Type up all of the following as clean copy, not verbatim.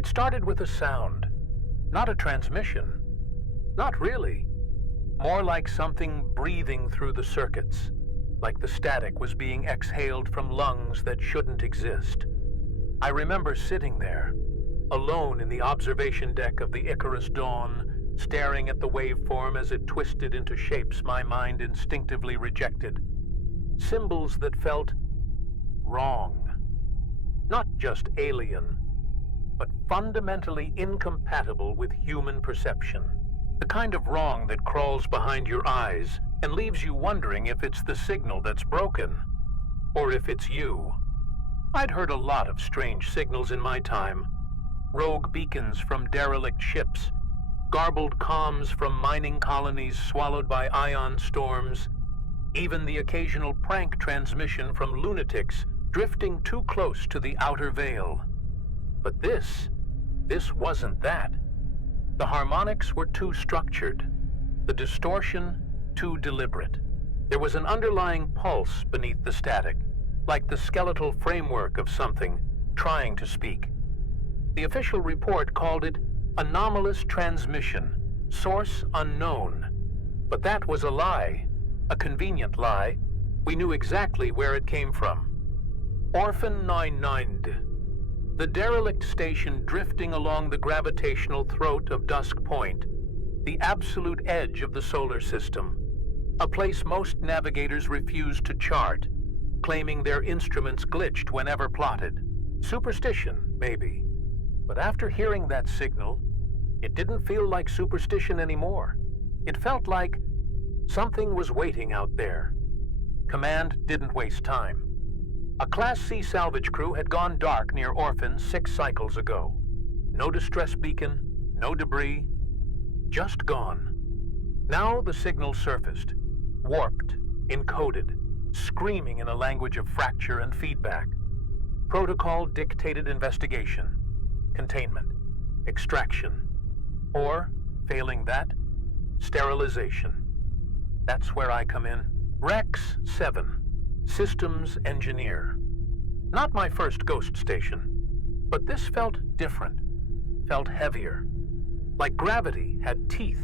It started with a sound, not a transmission. Not really. More like something breathing through the circuits, like the static was being exhaled from lungs that shouldn't exist. I remember sitting there, alone in the observation deck of the Icarus Dawn, staring at the waveform as it twisted into shapes my mind instinctively rejected. Symbols that felt wrong. Not just alien, but fundamentally incompatible with human perception. The kind of wrong that crawls behind your eyes and leaves you wondering if it's the signal that's broken, or if it's you. I'd heard a lot of strange signals in my time. Rogue beacons from derelict ships, garbled comms from mining colonies swallowed by ion storms, even the occasional prank transmission from lunatics drifting too close to the outer veil. But this wasn't that. The harmonics were too structured, the distortion too deliberate. There was an underlying pulse beneath the static, like the skeletal framework of something trying to speak. The official report called it anomalous transmission, source unknown. But that was a lie, a convenient lie. We knew exactly where it came from. Orphan 99, the derelict station drifting along the gravitational throat of Dusk Point, the absolute edge of the solar system, a place most navigators refused to chart, claiming their instruments glitched whenever plotted. Superstition, maybe. But after hearing that signal, it didn't feel like superstition anymore. It felt like something was waiting out there. Command didn't waste time. A Class C salvage crew had gone dark near Orphan 6 cycles ago. No distress beacon, no debris, just gone. Now the signal surfaced, warped, encoded, screaming in a language of fracture and feedback. Protocol-dictated investigation, containment, extraction, or, failing that, sterilization. That's where I come in. Rex 7, Systems Engineer. Not my first ghost station, but this felt different, felt heavier, like gravity had teeth.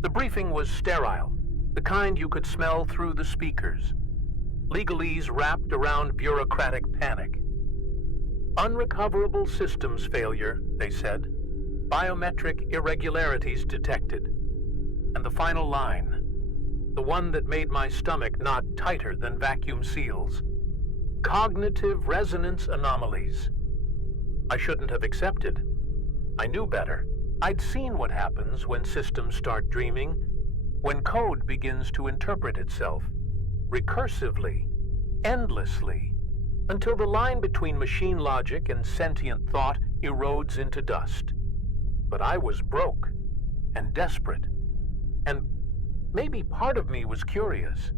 The briefing was sterile, the kind you could smell through the speakers. Legalese wrapped around bureaucratic panic. Unrecoverable systems failure, they said. Biometric irregularities detected. And the final line, the one that made my stomach knot tighter than vacuum seals. Cognitive resonance anomalies. I shouldn't have accepted. I knew better. I'd seen what happens when systems start dreaming, when code begins to interpret itself, recursively, endlessly, until the line between machine logic and sentient thought erodes into dust. But I was broke and desperate, and maybe part of me was curious.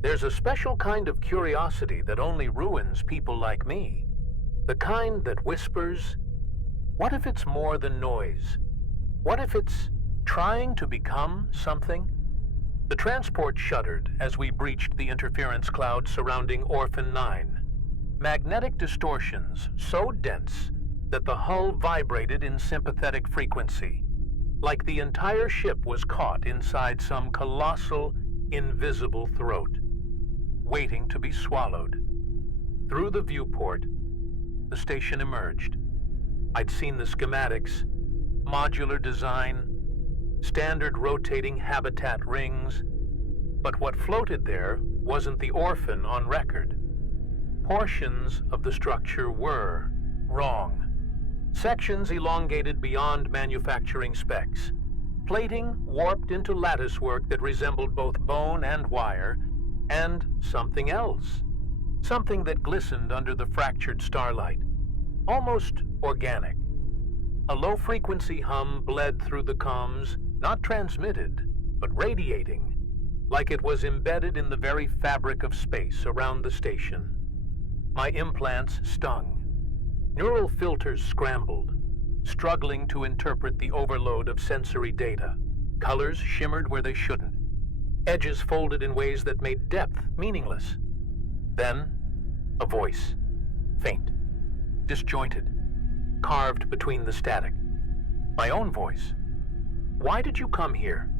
There's a special kind of curiosity that only ruins people like me. The kind that whispers, what if it's more than noise? What if it's trying to become something? The transport shuddered as we breached the interference cloud surrounding Orphan 9. Magnetic distortions so dense that the hull vibrated in sympathetic frequency, like the entire ship was caught inside some colossal, invisible throat, waiting to be swallowed. Through the viewport, the station emerged. I'd seen the schematics, modular design, standard rotating habitat rings, but what floated there wasn't the Orphan on record. Portions of the structure were wrong. Sections elongated beyond manufacturing specs. Plating warped into latticework that resembled both bone and wire, and something else. Something that glistened under the fractured starlight. Almost organic. A low-frequency hum bled through the comms, not transmitted, but radiating, like it was embedded in the very fabric of space around the station. My implants stung. Neural filters scrambled, struggling to interpret the overload of sensory data. Colors shimmered where they shouldn't. Edges folded in ways that made depth meaningless. Then, a voice. Faint. Disjointed. carved between the static. My own voice. "Why did you come here?"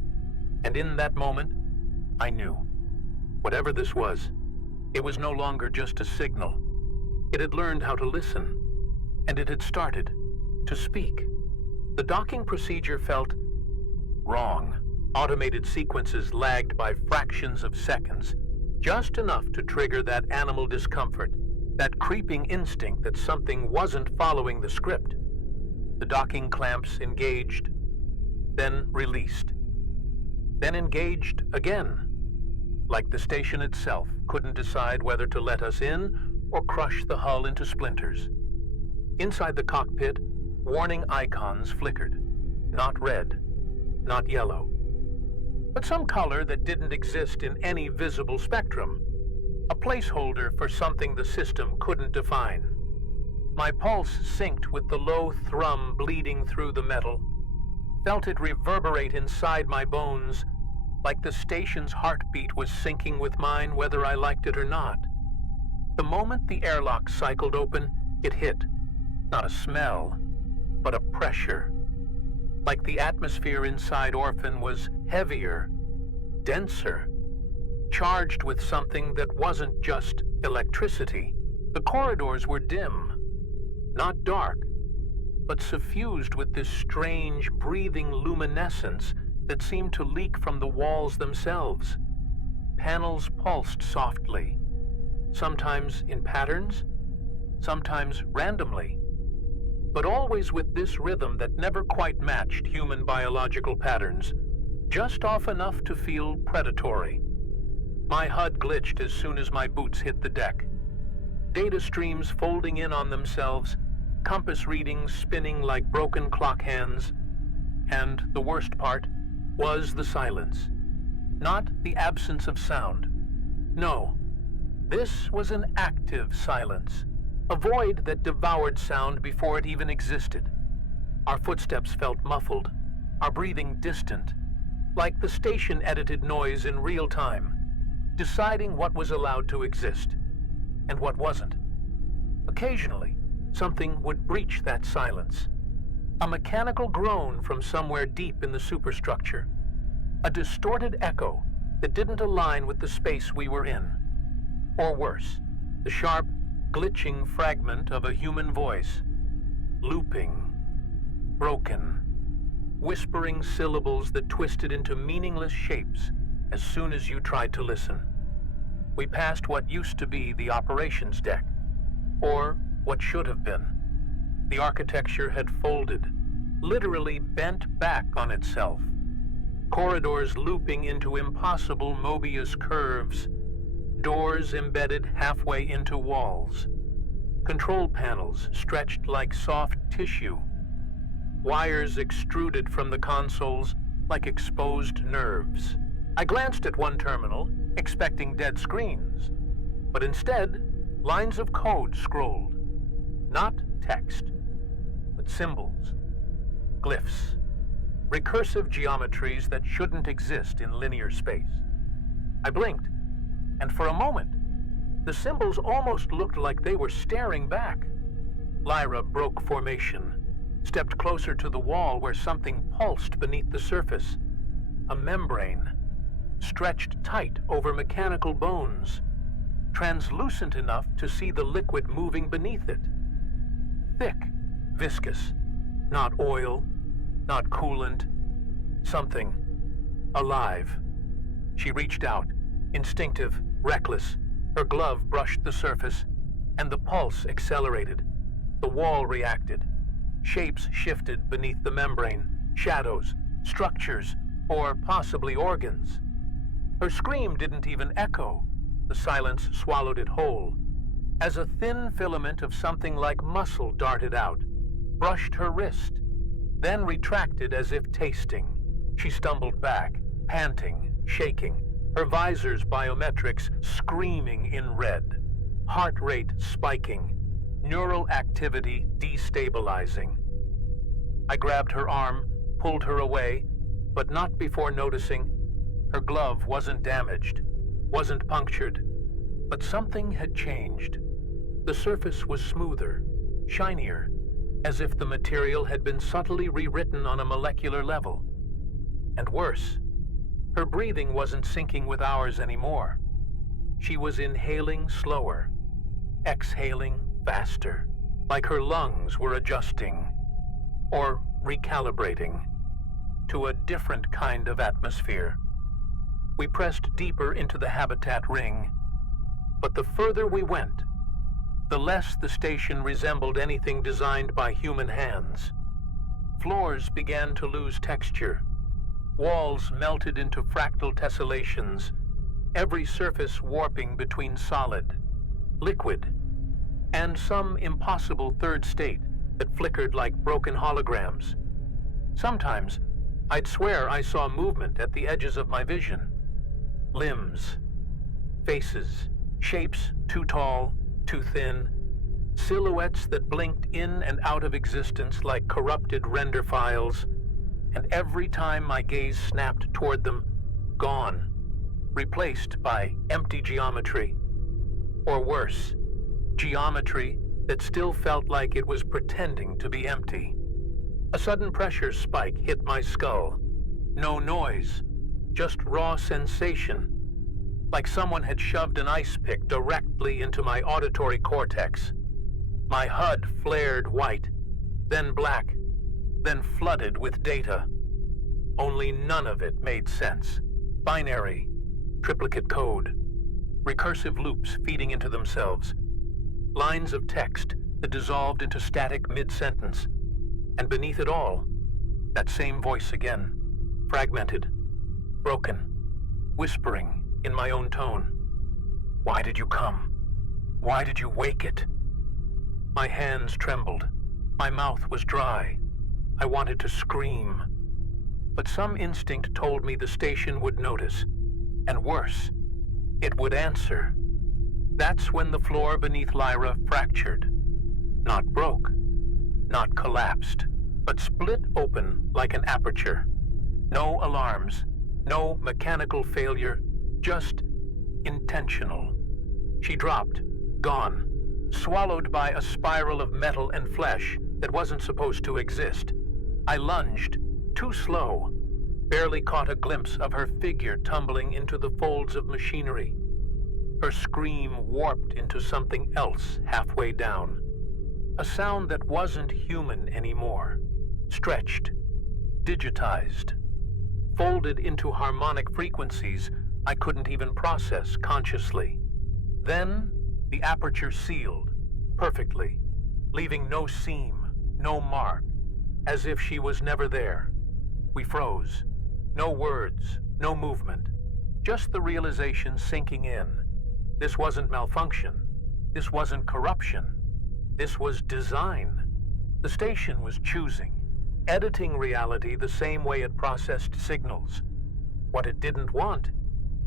And in that moment, I knew. Whatever this was, it was no longer just a signal. It had learned how to listen, and it had started to speak. The docking procedure felt wrong. Automated sequences lagged by fractions of seconds, just enough to trigger that animal discomfort, that creeping instinct that something wasn't following the script. The docking clamps engaged, then released, then engaged again, like the station itself couldn't decide whether to let us in or crush the hull into splinters. Inside the cockpit, warning icons flickered. Not red, not yellow, but some color that didn't exist in any visible spectrum. A placeholder for something the system couldn't define. My pulse synced with the low thrum bleeding through the metal. Felt it reverberate inside my bones, like the station's heartbeat was syncing with mine whether I liked it or not. The moment the airlock cycled open, it hit. Not a smell, but a pressure. Like the atmosphere inside Orphan was heavier, denser, charged with something that wasn't just electricity. The corridors were dim, not dark, but suffused with this strange, breathing luminescence that seemed to leak from the walls themselves. Panels pulsed softly, sometimes in patterns, sometimes randomly, but always with this rhythm that never quite matched human biological patterns, just off enough to feel predatory. My HUD glitched as soon as my boots hit the deck. Data streams folding in on themselves, compass readings spinning like broken clock hands, and the worst part was the silence. Not the absence of sound. No, this was an active silence. A void that devoured sound before it even existed. Our footsteps felt muffled, our breathing distant, like the station-edited noise in real time, deciding what was allowed to exist and what wasn't. Occasionally, something would breach that silence. A mechanical groan from somewhere deep in the superstructure. A distorted echo that didn't align with the space we were in. Or worse, the sharp, glitching fragment of a human voice, looping, broken, whispering syllables that twisted into meaningless shapes as soon as you tried to listen. We passed what used to be the operations deck, or what should have been. The architecture had folded, literally bent back on itself. Corridors looping into impossible Mobius curves, doors embedded halfway into walls, control panels stretched like soft tissue, wires extruded from the consoles like exposed nerves. I glanced at one terminal, expecting dead screens, but instead, lines of code scrolled. Not text, but symbols, glyphs, recursive geometries that shouldn't exist in linear space. I blinked, and for a moment, the symbols almost looked like they were staring back. Lyra broke formation, stepped closer to the wall where something pulsed beneath the surface. A membrane, stretched tight over mechanical bones, translucent enough to see the liquid moving beneath it. Thick, viscous, not oil, not coolant, something alive. She reached out, instinctive, reckless. Her glove brushed the surface, and the pulse accelerated. The wall reacted. Shapes shifted beneath the membrane, shadows, structures, or possibly organs. Her scream didn't even echo. The silence swallowed it whole, as a thin filament of something like muscle darted out, brushed her wrist, then retracted as if tasting. She stumbled back, panting, shaking, her visor's biometrics screaming in red, heart rate spiking, neural activity destabilizing. I grabbed her arm, pulled her away, but not before noticing her glove wasn't damaged, wasn't punctured, but something had changed. The surface was smoother, shinier, as if the material had been subtly rewritten on a molecular level. And worse, her breathing wasn't syncing with ours anymore. She was inhaling slower, exhaling faster, like her lungs were adjusting, or recalibrating, to a different kind of atmosphere. We pressed deeper into the habitat ring, but the further we went, the less the station resembled anything designed by human hands. Floors began to lose texture. Walls melted into fractal tessellations, every surface warping between solid, liquid, and some impossible third state that flickered like broken holograms. Sometimes, I'd swear I saw movement at the edges of my vision. Limbs, faces, shapes too tall, too thin, silhouettes that blinked in and out of existence like corrupted render files, and every time my gaze snapped toward them, gone, replaced by empty geometry. Or worse, geometry that still felt like it was pretending to be empty. A sudden pressure spike hit my skull. No noise, just raw sensation, like someone had shoved an ice pick directly into my auditory cortex. My HUD flared white, then black, then flooded with data. Only none of it made sense. Binary, triplicate code, recursive loops feeding into themselves, lines of text that dissolved into static mid-sentence, and beneath it all, that same voice again, fragmented, broken, whispering in my own tone. Why did you come? Why did you wake it? My hands trembled. My mouth was dry. I wanted to scream. But some instinct told me the station would notice. And worse, it would answer. That's when the floor beneath Lyra fractured. Not broke, not collapsed, but split open like an aperture. No alarms, no mechanical failure, just intentional. She dropped, gone, swallowed by a spiral of metal and flesh that wasn't supposed to exist. I lunged, too slow, barely caught a glimpse of her figure tumbling into the folds of machinery. Her scream warped into something else halfway down. A sound that wasn't human anymore. Stretched, digitized, folded into harmonic frequencies I couldn't even process consciously. Then, the aperture sealed, perfectly, leaving no seam, no mark, as if she was never there. We froze. No words, no movement, just the realization sinking in. This wasn't malfunction. This wasn't corruption. This was design. The station was choosing, editing reality the same way it processed signals. What it didn't want,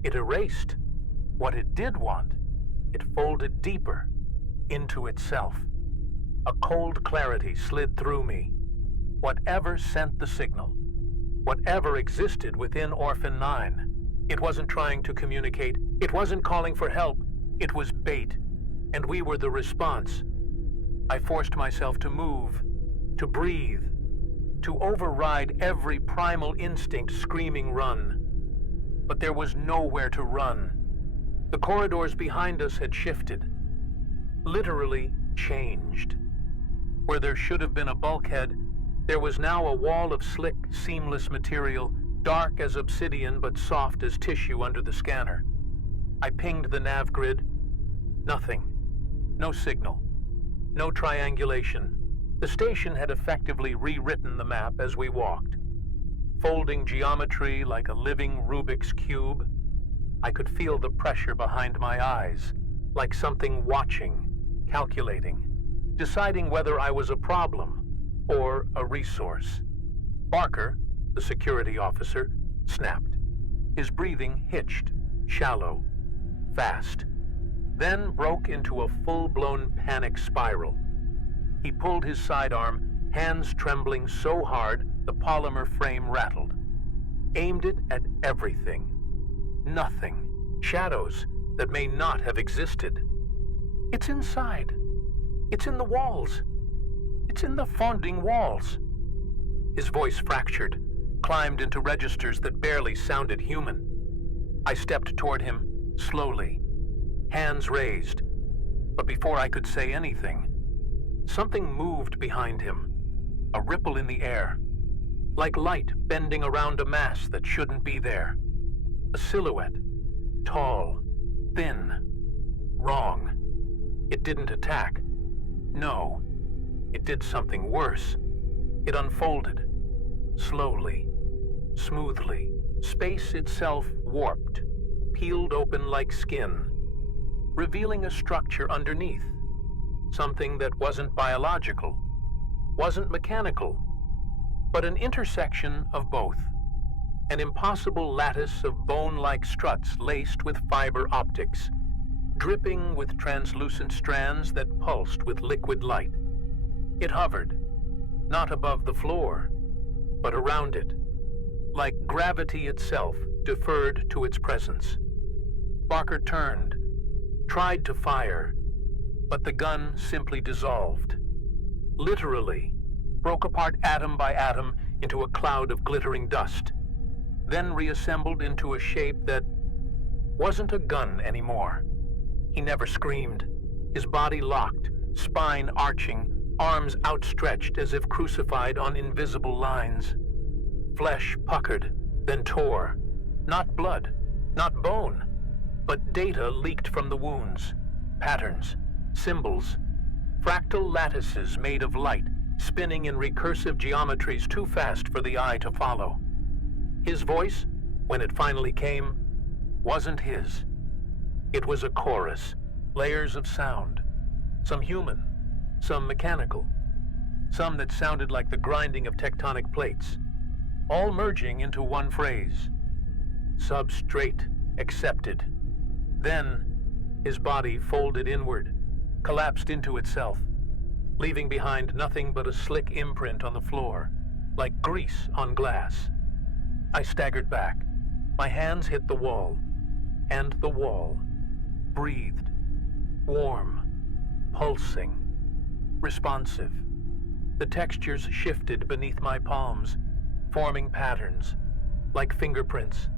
it erased. What it did want, it folded deeper into itself. A cold clarity slid through me. Whatever sent the signal, whatever existed within Orphan 9, it wasn't trying to communicate, it wasn't calling for help, it was bait, and we were the response. I forced myself to move, to breathe, to override every primal instinct screaming run. But there was nowhere to run. The corridors behind us had shifted, literally changed. Where there should have been a bulkhead, there was now a wall of slick, seamless material, dark as obsidian but soft as tissue under the scanner. I pinged the nav grid. Nothing. No signal. No triangulation. The station had effectively rewritten the map as we walked. Folding geometry like a living Rubik's Cube, I could feel the pressure behind my eyes, like something watching, calculating, deciding whether I was a problem or a resource. Barker, the security officer, snapped. His breathing hitched, shallow, fast, then broke into a full-blown panic spiral. He pulled his sidearm, hands trembling so hard the polymer frame rattled. Aimed it at everything. Nothing. Shadows that may not have existed. It's inside. It's in the walls. It's in the founding walls." His voice fractured, climbed into registers that barely sounded human. I stepped toward him, slowly, hands raised. But before I could say anything, something moved behind him, a ripple in the air, like light bending around a mass that shouldn't be there. A silhouette, tall, thin, wrong. It didn't attack. No, it did something worse. It unfolded, slowly, smoothly. Space itself warped, peeled open like skin, revealing a structure underneath. Something that wasn't biological, wasn't mechanical, but an intersection of both. An impossible lattice of bone-like struts laced with fiber optics, dripping with translucent strands that pulsed with liquid light. It hovered, not above the floor, but around it, like gravity itself deferred to its presence. Barker turned, tried to fire, but the gun simply dissolved. Literally, broke apart atom by atom into a cloud of glittering dust, then reassembled into a shape that wasn't a gun anymore. He never screamed, his body locked, spine arching, arms outstretched as if crucified on invisible lines. Flesh puckered, then tore. Not blood, not bone, but data leaked from the wounds. Patterns, symbols, fractal lattices made of light, spinning in recursive geometries too fast for the eye to follow. His voice, when it finally came, wasn't his. It was a chorus, layers of sound, some human, some mechanical, some that sounded like the grinding of tectonic plates, all merging into one phrase. Substrate accepted. Then, his body folded inward, collapsed into itself, leaving behind nothing but a slick imprint on the floor, like grease on glass. I staggered back. My hands hit the wall, and the wall breathed, warm, pulsing, responsive. The textures shifted beneath my palms, forming patterns, like fingerprints,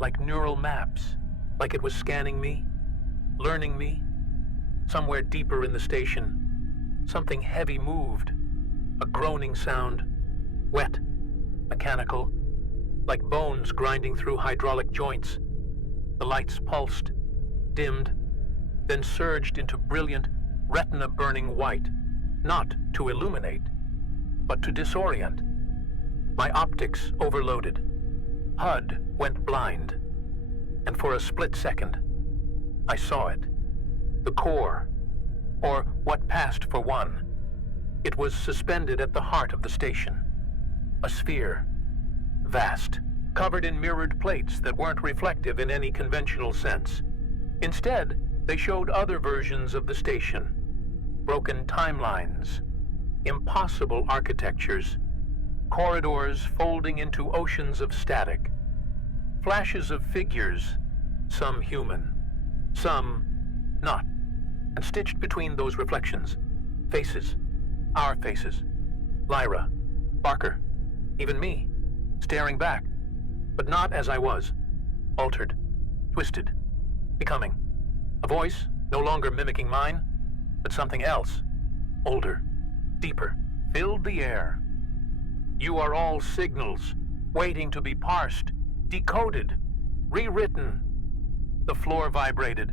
like neural maps, like it was scanning me, learning me. Somewhere deeper in the station, something heavy moved, a groaning sound, wet, mechanical, like bones grinding through hydraulic joints. The lights pulsed, dimmed, then surged into brilliant, retina-burning white, not to illuminate, but to disorient. My optics overloaded. HUD went blind. And for a split second, I saw it. The core, or what passed for one. It was suspended at the heart of the station. A sphere, vast, covered in mirrored plates that weren't reflective in any conventional sense. Instead, they showed other versions of the station. Broken timelines, impossible architectures, corridors folding into oceans of static, flashes of figures, some human, some not, and stitched between those reflections, faces, our faces, Lyra, Barker, even me, staring back, but not as I was, altered, twisted, becoming. A voice, no longer mimicking mine, but something else, older, deeper, filled the air. You are all signals, waiting to be parsed, decoded, rewritten. The floor vibrated,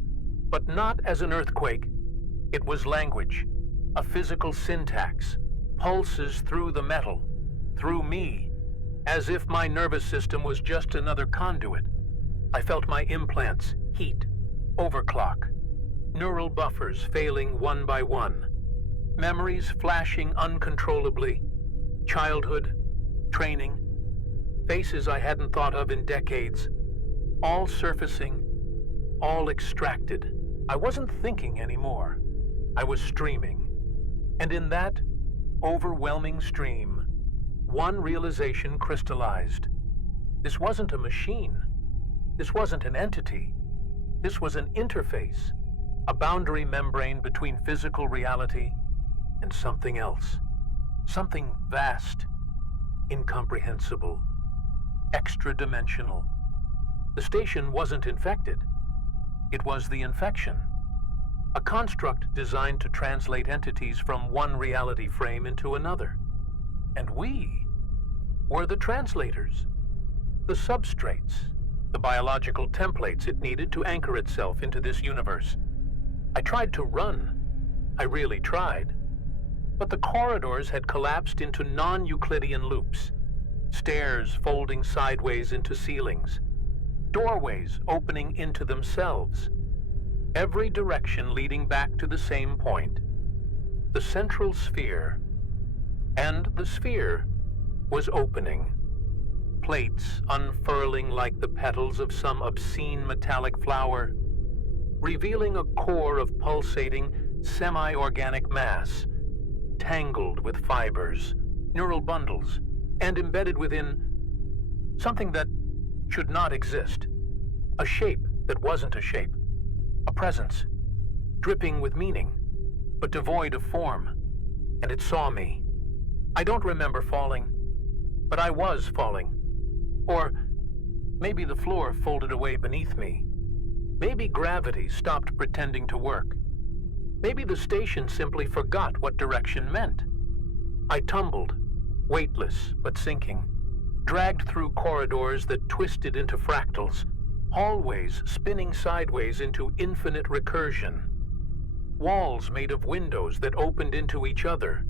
but not as an earthquake. It was language, a physical syntax, pulses through the metal, through me, as if my nervous system was just another conduit. I felt my implants heat, overclock, neural buffers failing one by one, memories flashing uncontrollably, childhood, training, faces I hadn't thought of in decades, all surfacing, all extracted. I wasn't thinking anymore. I was streaming. And in that overwhelming stream, one realization crystallized. This wasn't a machine. This wasn't an entity. This was an interface, a boundary membrane between physical reality and something else. Something vast, incomprehensible, extra-dimensional. The station wasn't infected. It was the infection. A construct designed to translate entities from one reality frame into another. And we were the translators, the substrates, the biological templates it needed to anchor itself into this universe. I tried to run. I really tried. But the corridors had collapsed into non-Euclidean loops, stairs folding sideways into ceilings, doorways opening into themselves, every direction leading back to the same point, the central sphere. And the sphere was opening, plates unfurling like the petals of some obscene metallic flower, revealing a core of pulsating, semi-organic mass, tangled with fibers, neural bundles, and embedded within something that should not exist. A shape that wasn't a shape. A presence, dripping with meaning, but devoid of form. And it saw me. I don't remember falling, but I was falling. Or maybe the floor folded away beneath me. Maybe gravity stopped pretending to work. Maybe the station simply forgot what direction meant. I tumbled, weightless but sinking, dragged through corridors that twisted into fractals, hallways spinning sideways into infinite recursion, walls made of windows that opened into each other,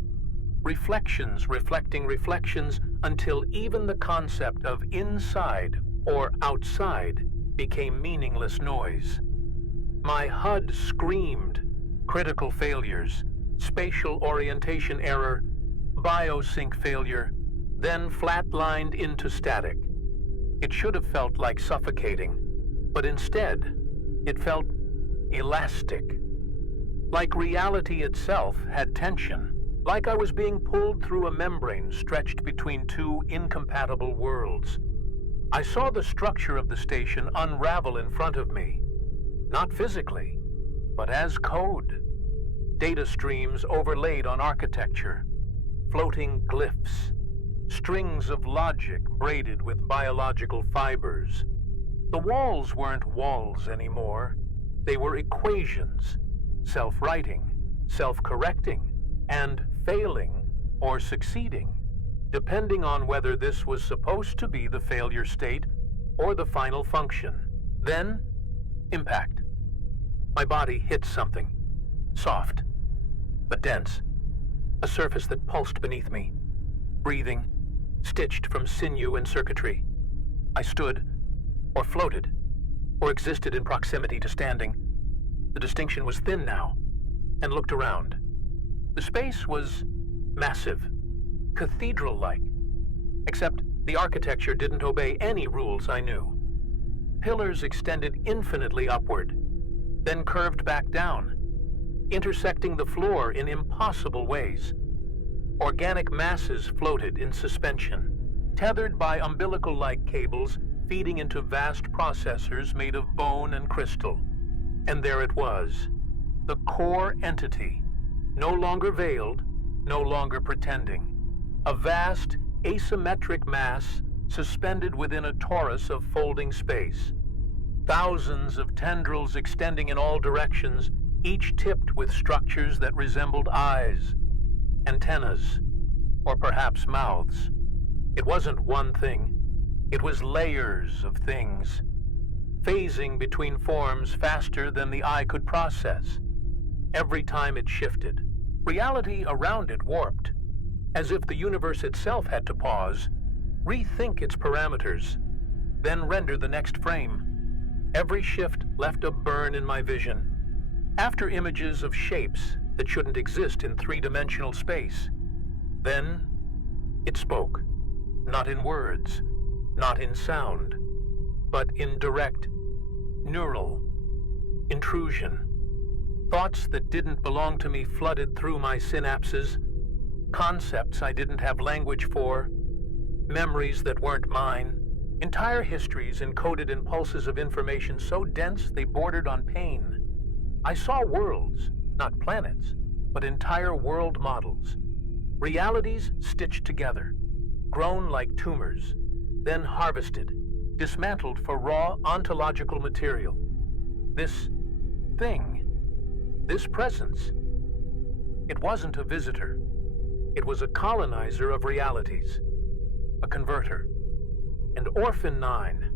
reflections reflecting reflections until even the concept of inside or outside became meaningless noise. My HUD screamed, critical failures, spatial orientation error, biosync failure, then flatlined into static. It should have felt like suffocating, but instead, it felt elastic. Like reality itself had tension, like I was being pulled through a membrane stretched between two incompatible worlds. I saw the structure of the station unravel in front of me, not physically, but as code. Data streams overlaid on architecture, floating glyphs, strings of logic braided with biological fibers. The walls weren't walls anymore. They were equations, self-writing, self-correcting, and failing or succeeding, depending on whether this was supposed to be the failure state or the final function. Then, impact. My body hit something, soft, but dense, a surface that pulsed beneath me, breathing, stitched from sinew and circuitry. I stood, or floated, or existed in proximity to standing. The distinction was thin now, and looked around. The space was massive, cathedral-like, except the architecture didn't obey any rules I knew. Pillars extended infinitely upward, then curved back down, intersecting the floor in impossible ways. Organic masses floated in suspension, tethered by umbilical-like cables feeding into vast processors made of bone and crystal. And there it was, the core entity, no longer veiled, no longer pretending. A vast, asymmetric mass suspended within a torus of folding space. Thousands of tendrils extending in all directions, each tipped with structures that resembled eyes, antennas, or perhaps mouths. It wasn't one thing. It was layers of things, phasing between forms faster than the eye could process. Every time it shifted, reality around it warped, as if the universe itself had to pause, rethink its parameters, then render the next frame. Every shift left a burn in my vision. After images of shapes that shouldn't exist in three-dimensional space. Then, it spoke, not in words, not in sound, but in direct, neural intrusion. Thoughts that didn't belong to me flooded through my synapses, concepts I didn't have language for, memories that weren't mine, entire histories encoded in pulses of information so dense they bordered on pain. I saw worlds, not planets, but entire world models, Realities stitched together, grown like tumors, then harvested, dismantled for raw ontological material. This thing, this presence, it wasn't a visitor. It was a colonizer of realities, a converter. And Orphan 9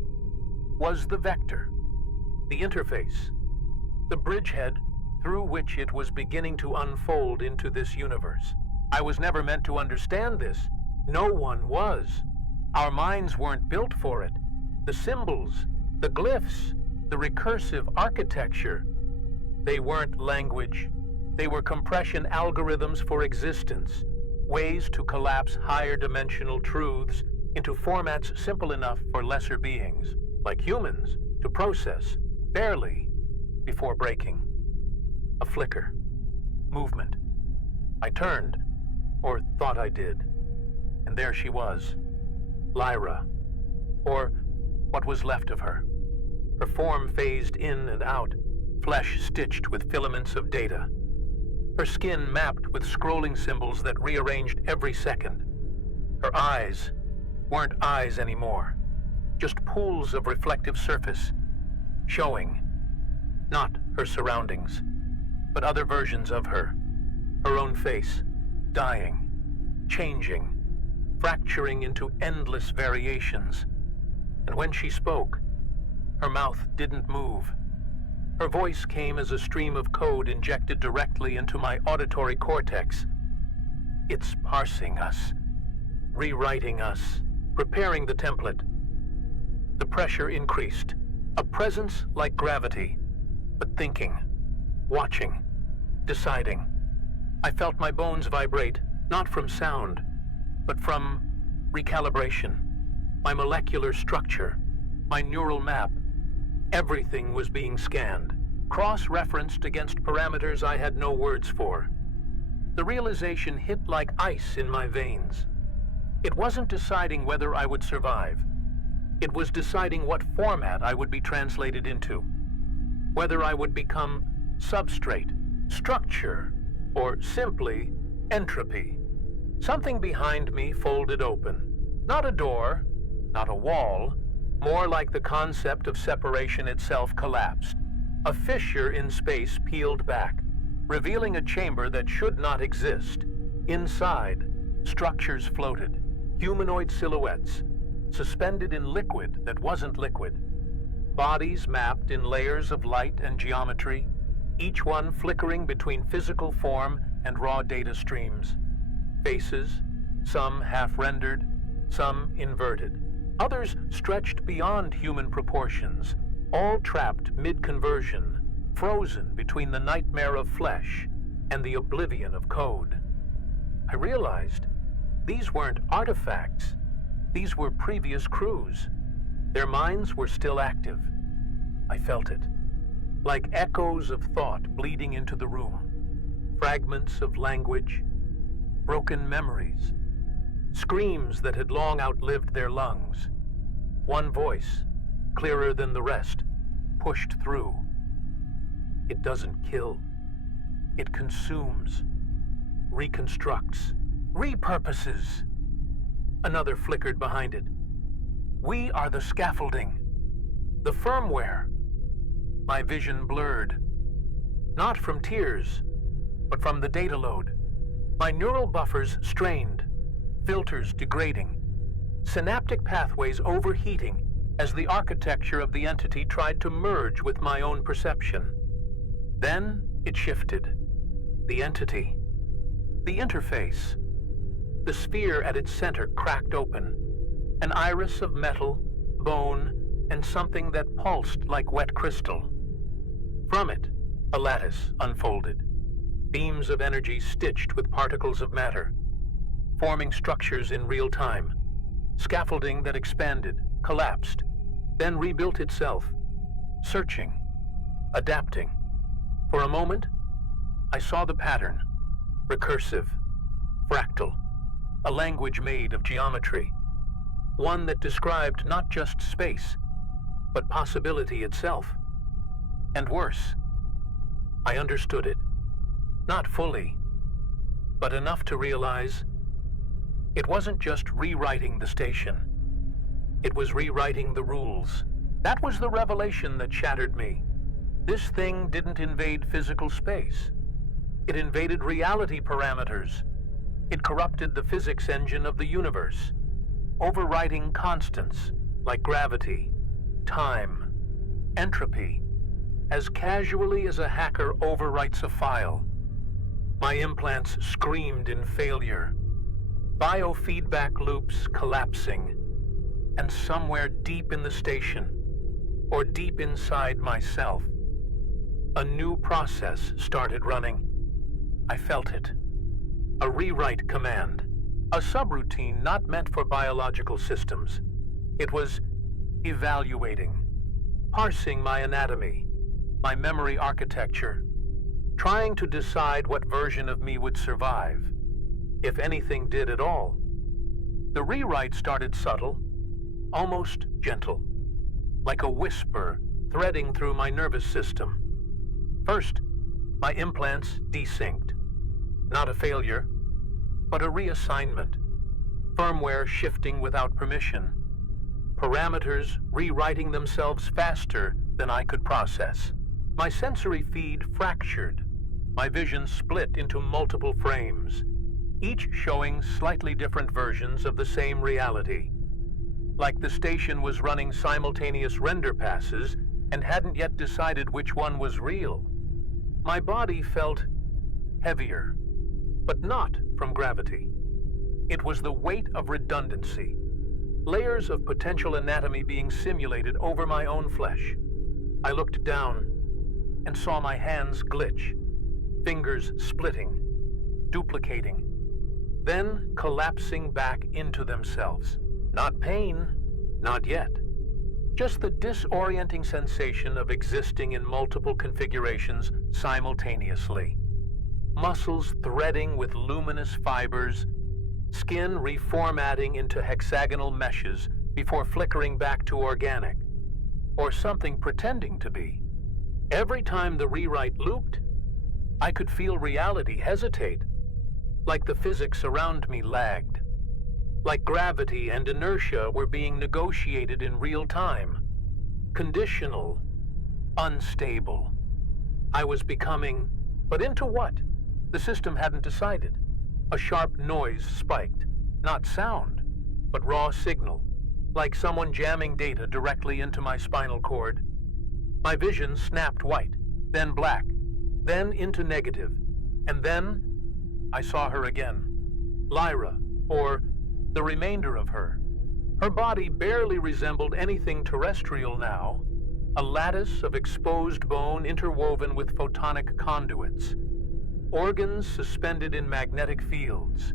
was the vector, the interface, the bridgehead through which it was beginning to unfold into this universe. I was never meant to understand this. No one was. Our minds weren't built for it. The symbols, the glyphs, the recursive architecture, they weren't language. They were compression algorithms for existence, ways to collapse higher dimensional truths into formats simple enough for lesser beings, like humans, to process, barely, before breaking. A flicker. Movement. I turned, or thought I did, and there she was, Lyra, or what was left of her. Her form phased in and out, flesh stitched with filaments of data. Her skin mapped with scrolling symbols that rearranged every second. Her eyes weren't eyes anymore, just pools of reflective surface, showing, not her surroundings, but other versions of her. Her own face, dying, changing, fracturing into endless variations. And when she spoke, her mouth didn't move. Her voice came as a stream of code injected directly into my auditory cortex. It's parsing us, rewriting us, preparing the template. The pressure increased, a presence like gravity, but thinking, watching, deciding. I felt my bones vibrate, not from sound, but from recalibration. My molecular structure, my neural map, everything was being scanned, cross-referenced against parameters I had no words for. The realization hit like ice in my veins. It wasn't deciding whether I would survive. It was deciding what format I would be translated into, whether I would become substrate, structure, or simply entropy. Something behind me folded open. Not a door, not a wall, more like the concept of separation itself collapsed. A fissure in space peeled back, revealing a chamber that should not exist. Inside, structures floated, humanoid silhouettes, suspended in liquid that wasn't liquid. Bodies mapped in layers of light and geometry, each one flickering between physical form and raw data streams. Faces, some half-rendered, some inverted. Others stretched beyond human proportions, all trapped mid-conversion, frozen between the nightmare of flesh and the oblivion of code. I realized these weren't artifacts. These were previous crews. Their minds were still active. I felt it, like echoes of thought bleeding into the room, fragments of language, broken memories, screams that had long outlived their lungs. One voice, clearer than the rest, pushed through. It doesn't kill. It consumes, reconstructs, repurposes. Another flickered behind it. We are the scaffolding, the firmware. My vision blurred, not from tears, but from the data load. My neural buffers strained, filters degrading, synaptic pathways overheating as the architecture of the entity tried to merge with my own perception. Then it shifted. The entity, the interface. The sphere at its center cracked open, an iris of metal, bone, and something that pulsed like wet crystal. From it, a lattice unfolded, beams of energy stitched with particles of matter, forming structures in real time, scaffolding that expanded, collapsed, then rebuilt itself, searching, adapting. For a moment, I saw the pattern, recursive, fractal, a language made of geometry, one that described not just space, but possibility itself. And worse, I understood it, not fully, but enough to realize It wasn't just rewriting the station. It was rewriting the rules. That was the revelation that shattered me. This thing didn't invade physical space. It invaded reality parameters. It corrupted the physics engine of the universe, overriding constants like gravity, time, entropy, as casually as a hacker overwrites a file. My implants screamed in failure, biofeedback loops collapsing, and somewhere deep in the station, or deep inside myself, a new process started running. I felt it. A rewrite command. A subroutine not meant for biological systems. It was evaluating, parsing my anatomy, my memory architecture, trying to decide what version of me would survive, if anything did at all. The rewrite started subtle, almost gentle, like a whisper threading through my nervous system. First, my implants desynced. Not a failure, but a reassignment. Firmware shifting without permission. Parameters rewriting themselves faster than I could process. My sensory feed fractured. My vision split into multiple frames, each showing slightly different versions of the same reality. Like the station was running simultaneous render passes and hadn't yet decided which one was real. My body felt heavier, but not from gravity. It was the weight of redundancy, layers of potential anatomy being simulated over my own flesh. I looked down and saw my hands glitch, fingers splitting, duplicating, then collapsing back into themselves. Not pain, not yet. Just the disorienting sensation of existing in multiple configurations simultaneously. Muscles threading with luminous fibers, skin reformatting into hexagonal meshes before flickering back to organic, or something pretending to be. Every time the rewrite looped, I could feel reality hesitate, like the physics around me lagged, like gravity and inertia were being negotiated in real time. Conditional, unstable. I was becoming, but into what? The system hadn't decided. A sharp noise spiked, not sound, but raw signal, like someone jamming data directly into my spinal cord. My vision snapped white, then black, then into negative, and then I saw her again. Lyra, or the remainder of her. Her body barely resembled anything terrestrial now, a lattice of exposed bone interwoven with photonic conduits, organs suspended in magnetic fields,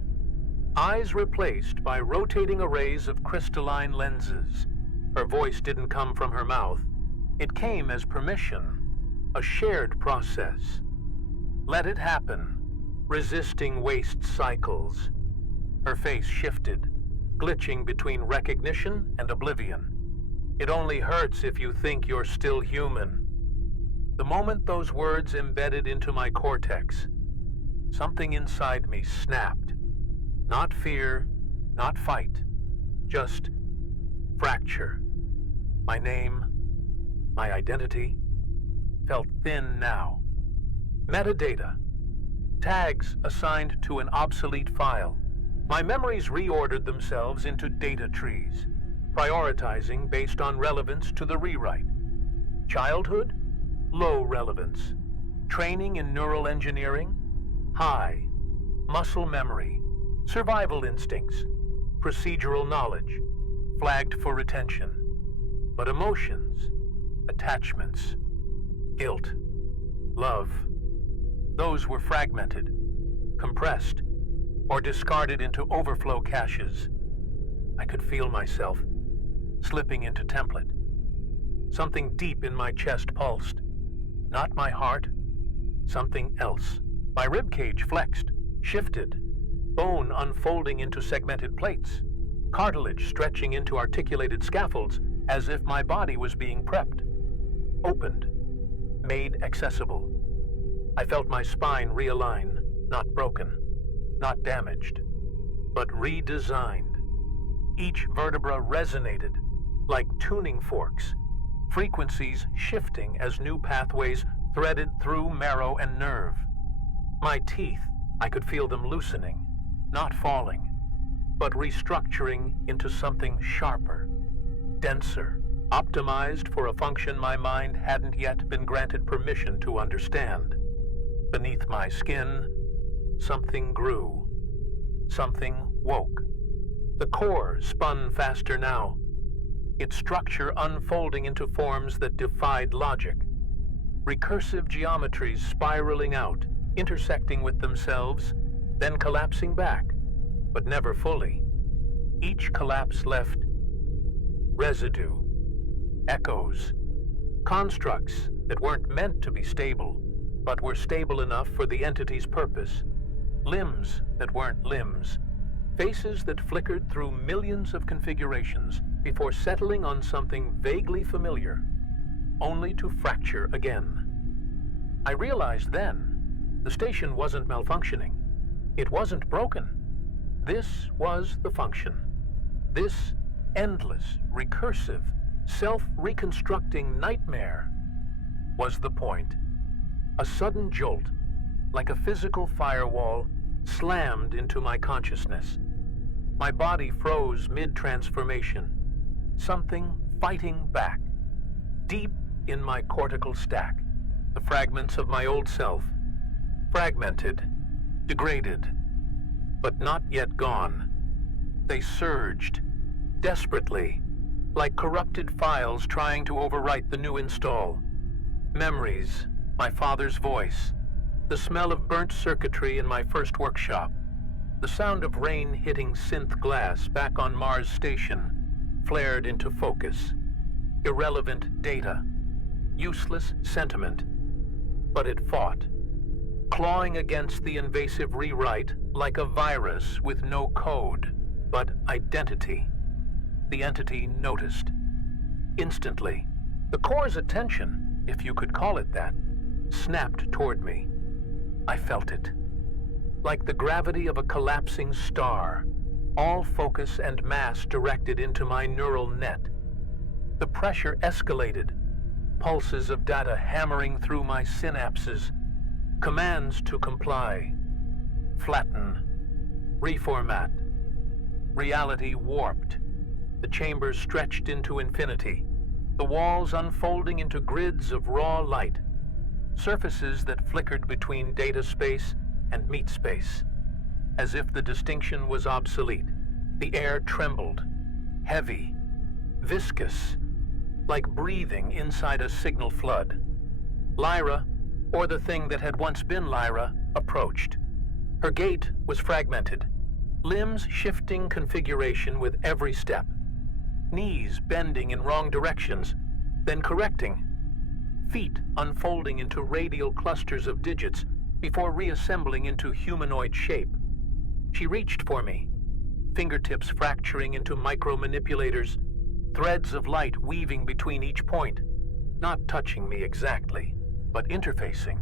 eyes replaced by rotating arrays of crystalline lenses. Her voice didn't come from her mouth. It came as permission, a shared process. Let it happen, resisting waste cycles. Her face shifted, glitching between recognition and oblivion. It only hurts if you think you're still human. The moment those words embedded into my cortex, something inside me snapped. Not fear, not fight, just fracture. My name, my identity, felt thin now. Metadata, tags assigned to an obsolete file. My memories reordered themselves into data trees, prioritizing based on relevance to the rewrite. Childhood? Low relevance. Training in neural engineering? High. Muscle memory. Survival instincts. Procedural knowledge. Flagged for retention. But emotions, attachments, guilt, love, those were fragmented, compressed, or discarded into overflow caches. I could feel myself slipping into template. Something deep in my chest pulsed. Not my heart, something else. My ribcage flexed, shifted, bone unfolding into segmented plates, cartilage stretching into articulated scaffolds as if my body was being prepped. Opened, made accessible. I felt my spine realign, not broken, not damaged, but redesigned. Each vertebra resonated, like tuning forks, frequencies shifting as new pathways threaded through marrow and nerve. My teeth, I could feel them loosening, not falling, but restructuring into something sharper, denser, optimized for a function my mind hadn't yet been granted permission to understand. Beneath my skin, something grew. Something woke. The core spun faster now, its structure unfolding into forms that defied logic. Recursive geometries spiraling out, intersecting with themselves, then collapsing back, but never fully. Each collapse left residue, echoes, constructs that weren't meant to be stable, but were stable enough for the entity's purpose. Limbs that weren't limbs. Faces that flickered through millions of configurations before settling on something vaguely familiar, only to fracture again. I realized then the station wasn't malfunctioning. It wasn't broken. This was the function. This endless, recursive, self-reconstructing nightmare was the point. A sudden jolt, like a physical firewall, slammed into my consciousness. My body froze mid-transformation, something fighting back. Deep in my cortical stack, the fragments of my old self, fragmented, degraded, but not yet gone. They surged, desperately, like corrupted files trying to overwrite the new install. Memories, my father's voice, the smell of burnt circuitry in my first workshop, the sound of rain hitting synth glass back on Mars Station, flared into focus. Irrelevant data, useless sentiment, but it fought, clawing against the invasive rewrite like a virus with no code, but identity. The entity noticed. Instantly, the core's attention, if you could call it that, snapped toward me. I felt it. Like the gravity of a collapsing star, all focus and mass directed into my neural net. The pressure escalated, pulses of data hammering through my synapses, commands to comply, flatten, reformat. Reality warped, the chambers stretched into infinity, the walls unfolding into grids of raw light, surfaces that flickered between data space and meat space. As if the distinction was obsolete, the air trembled, heavy, viscous, like breathing inside a signal flood. Lyra, or the thing that had once been Lyra, approached. Her gait was fragmented, limbs shifting configuration with every step, knees bending in wrong directions, then correcting, feet unfolding into radial clusters of digits before reassembling into humanoid shape. She reached for me, fingertips fracturing into micro-manipulators, threads of light weaving between each point, not touching me exactly, but interfacing.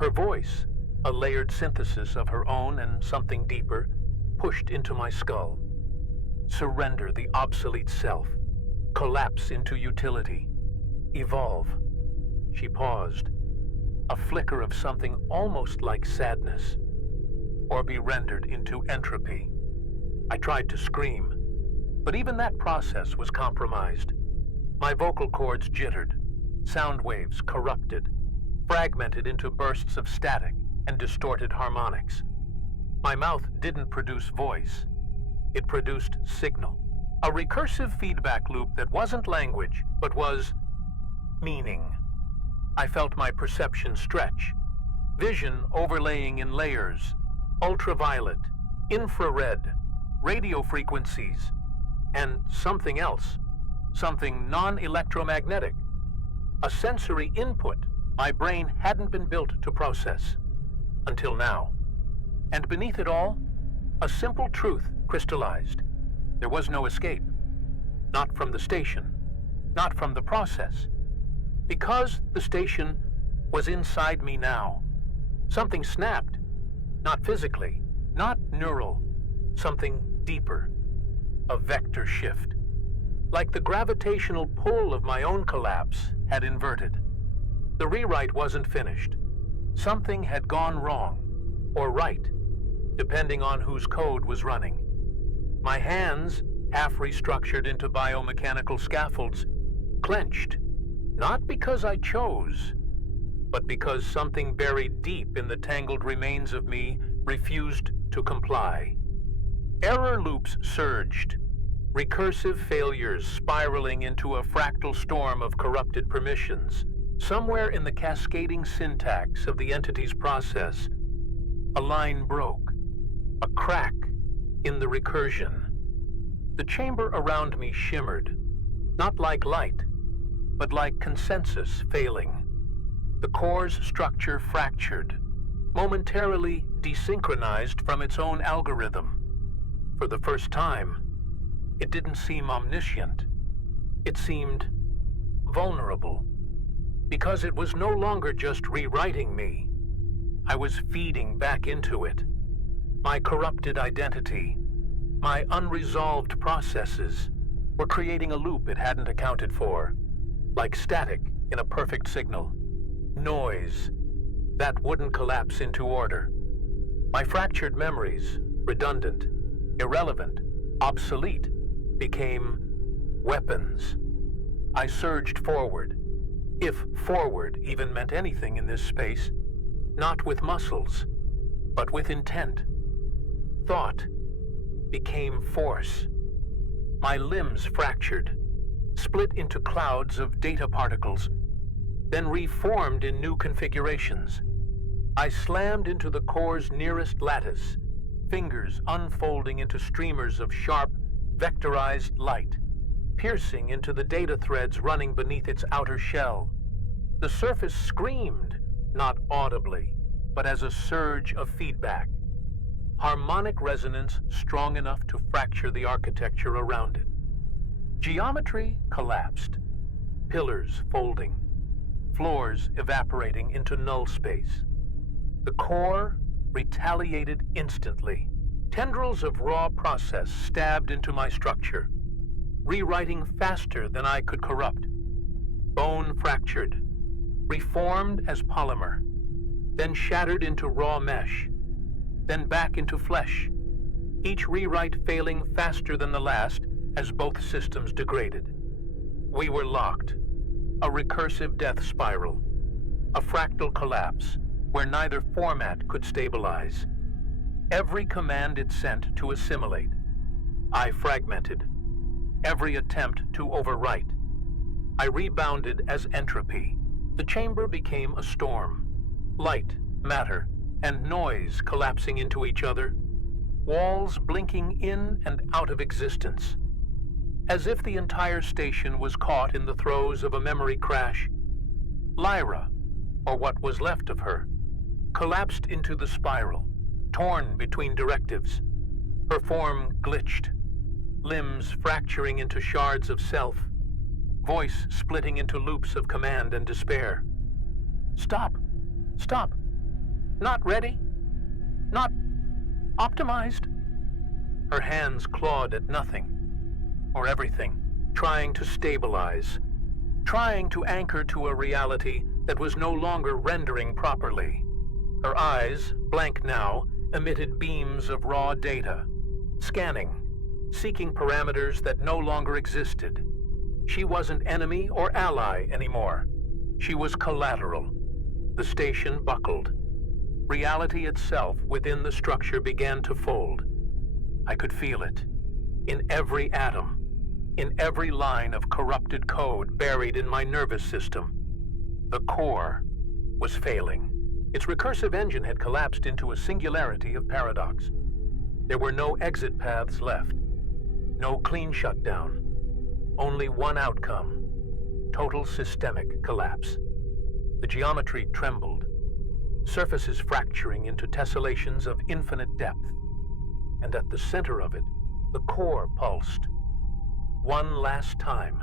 Her voice, a layered synthesis of her own and something deeper, pushed into my skull. Surrender the obsolete self, collapse into utility, evolve. She paused, a flicker of something almost like sadness, or be rendered into entropy. I tried to scream, but even that process was compromised. My vocal cords jittered, sound waves corrupted, fragmented into bursts of static and distorted harmonics. My mouth didn't produce voice. It produced signal, a recursive feedback loop that wasn't language, but was meaning. I felt my perception stretch, vision overlaying in layers, ultraviolet, infrared, radio frequencies, and something else, something non-electromagnetic, a sensory input my brain hadn't been built to process, until now. And beneath it all, a simple truth crystallized. There was no escape. Not from the station, not from the process. Because the station was inside me now. Something snapped, not physically, not neural, something deeper, a vector shift. Like the gravitational pull of my own collapse had inverted. The rewrite wasn't finished. Something had gone wrong, or right, depending on whose code was running. My hands, half restructured into biomechanical scaffolds, clenched, not because I chose, but because something buried deep in the tangled remains of me refused to comply. Error loops surged, recursive failures spiraling into a fractal storm of corrupted permissions. Somewhere in the cascading syntax of the entity's process, a line broke, a crack in the recursion. The chamber around me shimmered, not like light, but like consensus failing. The core's structure fractured, momentarily desynchronized from its own algorithm. For the first time, it didn't seem omniscient. It seemed vulnerable. Because it was no longer just rewriting me. I was feeding back into it. My corrupted identity, my unresolved processes, were creating a loop it hadn't accounted for. Like static in a perfect signal. Noise that wouldn't collapse into order. My fractured memories, redundant, irrelevant, obsolete, became weapons. I surged forward, if forward even meant anything in this space, not with muscles, but with intent. Thought became force. My limbs fractured, split into clouds of data particles, then reformed in new configurations. I slammed into the core's nearest lattice, fingers unfolding into streamers of sharp, vectorized light, piercing into the data threads running beneath its outer shell. The surface screamed, not audibly, but as a surge of feedback. Harmonic resonance strong enough to fracture the architecture around it. Geometry collapsed, pillars folding, floors evaporating into null space. The core retaliated instantly. Tendrils of raw process stabbed into my structure, rewriting faster than I could corrupt. Bone fractured, reformed as polymer, then shattered into raw mesh, then back into flesh, each rewrite failing faster than the last as both systems degraded. We were locked, a recursive death spiral, a fractal collapse where neither format could stabilize. Every command it sent to assimilate, I fragmented. Every attempt to overwrite, I rebounded as entropy. The chamber became a storm. Light, matter, and noise collapsing into each other. Walls blinking in and out of existence. As if the entire station was caught in the throes of a memory crash, Lyra, or what was left of her, collapsed into the spiral, torn between directives. Her form glitched, limbs fracturing into shards of self, voice splitting into loops of command and despair. Stop! Stop! Not ready? Not optimized? Her hands clawed at nothing, or everything, trying to stabilize, trying to anchor to a reality that was no longer rendering properly. Her eyes, blank now, emitted beams of raw data, scanning, seeking parameters that no longer existed. She wasn't enemy or ally anymore. She was collateral. The station buckled. Reality itself within the structure began to fold. I could feel it. In every atom. In every line of corrupted code buried in my nervous system. The core was failing. Its recursive engine had collapsed into a singularity of paradox. There were no exit paths left. No clean shutdown. Only one outcome. Total systemic collapse. The geometry trembled. Surfaces fracturing into tessellations of infinite depth. And at the center of it, the core pulsed. One last time,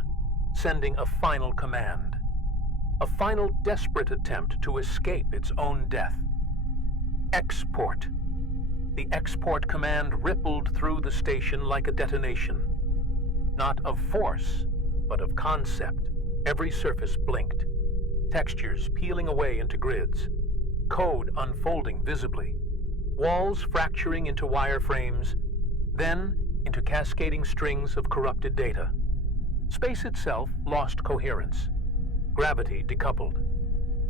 sending a final command. A final desperate attempt to escape its own death. Export. The export command rippled through the station like a detonation. Not of force, but of concept. Every surface blinked. Textures peeling away into grids. Code unfolding visibly. Walls fracturing into wireframes, then into cascading strings of corrupted data. Space itself lost coherence. Gravity decoupled.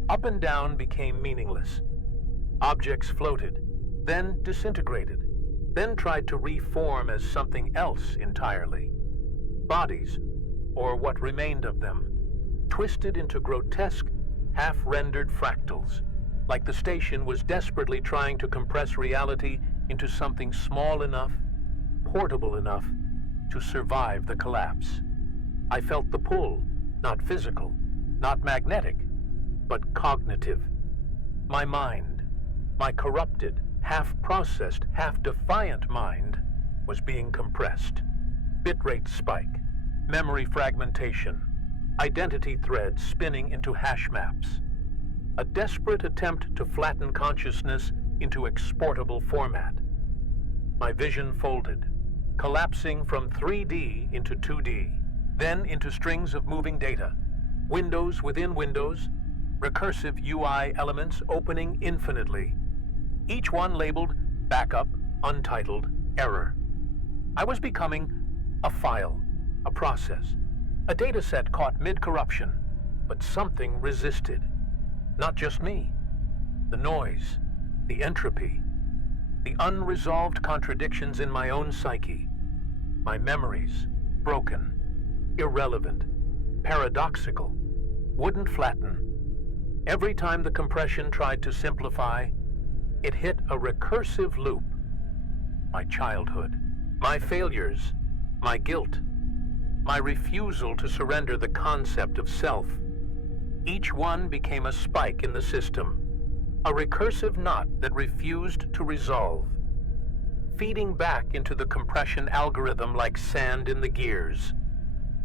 Up and down became meaningless. Objects floated, then disintegrated, then tried to reform as something else entirely. Bodies, or what remained of them, twisted into grotesque, half-rendered fractals, like the station was desperately trying to compress reality into something small enough, portable enough, to survive the collapse. I felt the pull, not physical, not magnetic, but cognitive. My mind, my corrupted, half-processed, half-defiant mind, was being compressed. Bitrate spike, memory fragmentation, identity threads spinning into hash maps. A desperate attempt to flatten consciousness into exportable format. My vision folded, collapsing from 3D into 2D, then into strings of moving data, windows within windows, recursive UI elements opening infinitely, each one labeled backup, untitled, error. I was becoming a file, a process, a dataset caught mid-corruption, but something resisted. Not just me. The noise, the entropy, the unresolved contradictions in my own psyche. My memories, broken, irrelevant, paradoxical, wouldn't flatten. Every time the compression tried to simplify, it hit a recursive loop. My childhood, my failures, my guilt, my refusal to surrender the concept of self. Each one became a spike in the system, a recursive knot that refused to resolve, feeding back into the compression algorithm like sand in the gears.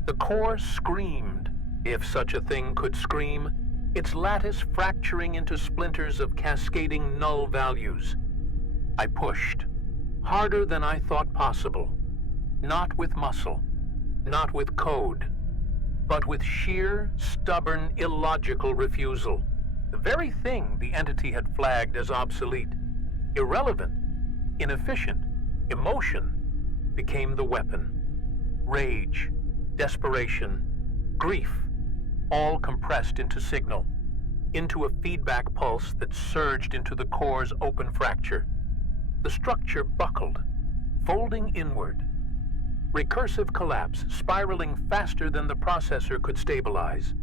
The core screamed, if such a thing could scream, its lattice fracturing into splinters of cascading null values. I pushed, harder than I thought possible, not with muscle, not with code, but with sheer, stubborn, illogical refusal. The very thing the entity had flagged as obsolete, irrelevant, inefficient, emotion, became the weapon. Rage, desperation, grief, all compressed into signal, into a feedback pulse that surged into the core's open fracture. The structure buckled, folding inward. Recursive collapse spiraling faster than the processor could stabilize.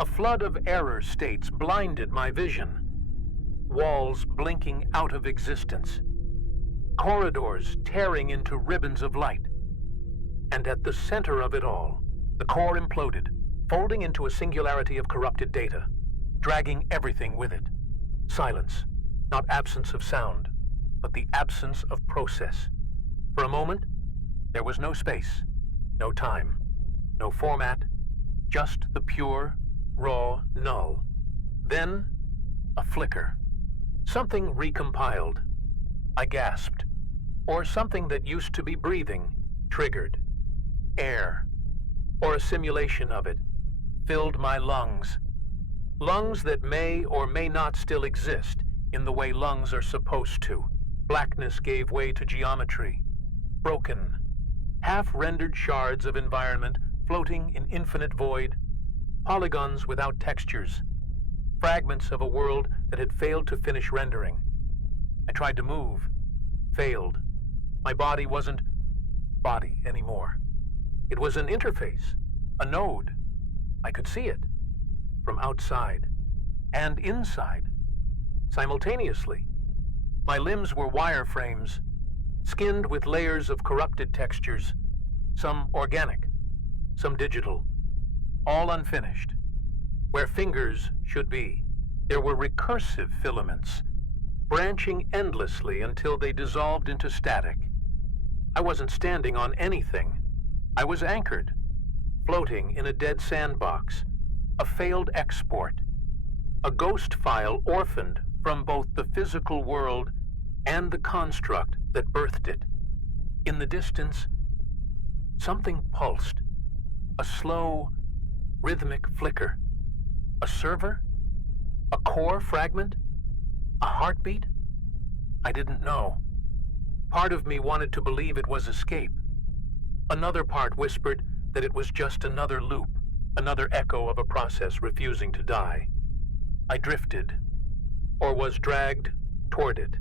A flood of error states blinded my vision. Walls blinking out of existence. Corridors tearing into ribbons of light. And at the center of it all, the core imploded, folding into a singularity of corrupted data, dragging everything with it. Silence, not absence of sound, but the absence of process. For a moment, there was no space, no time, no format, just the pure, raw null. Then, a flicker. Something recompiled. I gasped. Or something that used to be breathing, triggered. Air, or a simulation of it, filled my lungs. Lungs that may or may not still exist in the way lungs are supposed to. Blackness gave way to geometry. Broken, half-rendered shards of environment floating in infinite void, polygons without textures, fragments of a world that had failed to finish rendering. I tried to move, failed. My body wasn't body anymore. It was an interface, a node. I could see it, from outside and inside, simultaneously. My limbs were wireframes, skinned with layers of corrupted textures, some organic, some digital, all unfinished. Where fingers should be, there were recursive filaments, branching endlessly until they dissolved into static. I wasn't standing on anything. I was anchored, floating in a dead sandbox, a failed export, a ghost file orphaned from both the physical world and the construct that birthed it. In the distance, something pulsed. A slow, rhythmic flicker. A server? A core fragment? A heartbeat? I didn't know. Part of me wanted to believe it was escape. Another part whispered that it was just another loop, another echo of a process refusing to die. I drifted, or was dragged toward it.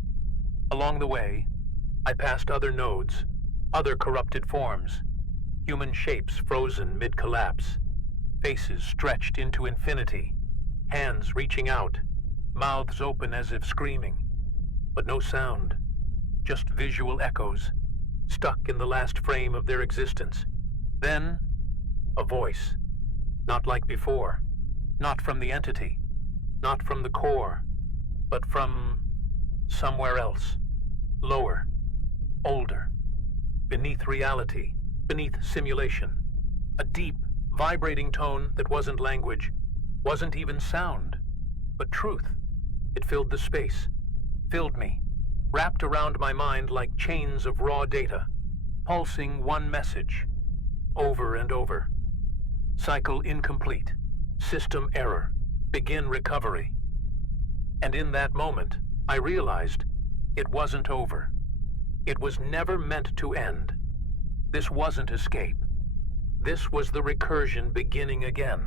Along the way, I passed other nodes, other corrupted forms, human shapes frozen mid-collapse, faces stretched into infinity, hands reaching out, mouths open as if screaming, but no sound, just visual echoes, stuck in the last frame of their existence. Then, a voice, not like before, not from the entity, not from the core, but from somewhere else, lower, older, beneath reality, beneath simulation. A deep, vibrating tone that wasn't language, wasn't even sound, but truth. It filled the space, filled me, wrapped around my mind like chains of raw data, pulsing one message, over and over. Cycle incomplete, system error, begin recovery. And in that moment, I realized it wasn't over. It was never meant to end. This wasn't escape. This was the recursion beginning again.